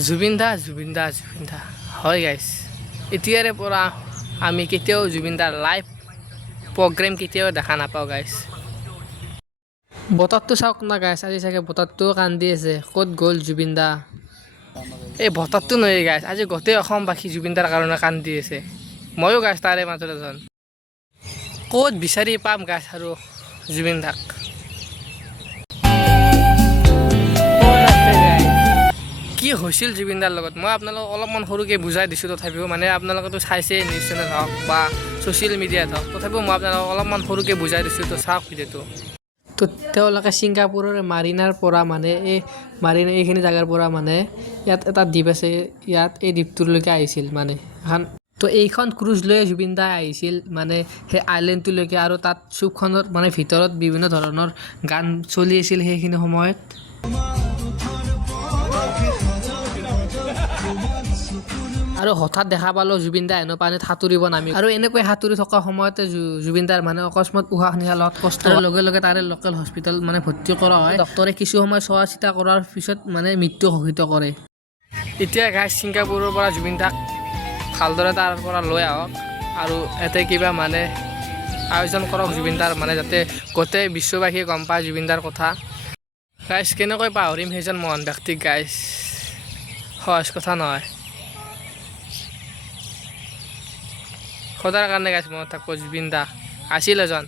জুবিন দা হয় গাইছ এতিয়াৰে পৰা আমি কেতিয়াও জুবিন দাৰ লাইভ প্ৰগ্ৰেম কেতিয়াও দেখা নাপাওঁ গাইছ বতৰটো চাওক না গাইছ আজি চাগে বতৰটো কান্দি আছে ক'ত গ'ল জুবিন দা এই বতৰটো নহয় গাইছ আজি গোটেই অসমবাসী জুবিন দাৰ কাৰণে কান্দি আছে ময়ো গাইছ তাৰে মাজত এজন ক'ত বিচাৰি পাম গাইছ আৰু জুবিন দাক কি হৈছিল জুবিন দাৰ লগত মই আপোনালোকক অলপমান সৰুকৈ বুজাই দিছোঁ তথাপিও মানে আপোনালোকেতো চাইছে নিউজ চেনেল হওক বা ছ'চিয়েল মিডিয়াত হওক তথাপিও মই আপোনালোকক অলপমান সৰুকৈ বুজাই দিছোঁ তো চাওক ভিডিঅ'টো তো তেওঁলোকে ছিংগাপুৰৰ মাৰিনাৰ পৰা মানে এই মাৰিনা এইখিনি জেগাৰ পৰা মানে ইয়াত এটা দ্বীপ আছে ইয়াত এই দ্বীপটোলৈকে আহিছিল মানে এখন তো এইখন ক্ৰুজ লৈ জুবিন দা আহিছিল মানে সেই আইলেণ্ডটোলৈকে আৰু তাত চুকখনত মানে ভিতৰত বিভিন্ন ধৰণৰ গান চলি আছিল সেইখিনি সময়ত আৰু হঠাৎ দেখা পালোঁ জুবিন দা হেনো পানীত সাঁতুৰিব নামি আৰু এনেকৈ সাঁতুৰি থকা সময়তে জুবিন দাৰ মানে অকস্মাত উশাহ নিশাহ লোৱাত কষ্টৰ লগে লগে তাৰে লোকেল হস্পিটেল মানে ভৰ্তি কৰা হয় ডক্টৰে কিছু সময় চোৱা চিতা কৰাৰ পিছত মানে মৃত্যু ঘোষিত কৰে এতিয়া গাইছ ছিংগাপুৰৰ পৰা জুবিন দাক ভালদৰে তাৰ পৰা লৈ আহক আৰু ইয়াতে কিবা মানে আয়োজন কৰক জুবিন দাৰ মানে যাতে গোটেই বিশ্ববাসীয়ে গম পায় জুবিন দাৰ কথা গাইছ কেনেকৈ পাহৰিম সেইজন মহান ব্যক্তিক গাইছ সহজ কথা নহয় সদাৰ কাৰণে গাইছ মনত থাকিব জুবিন দা আছিল এজন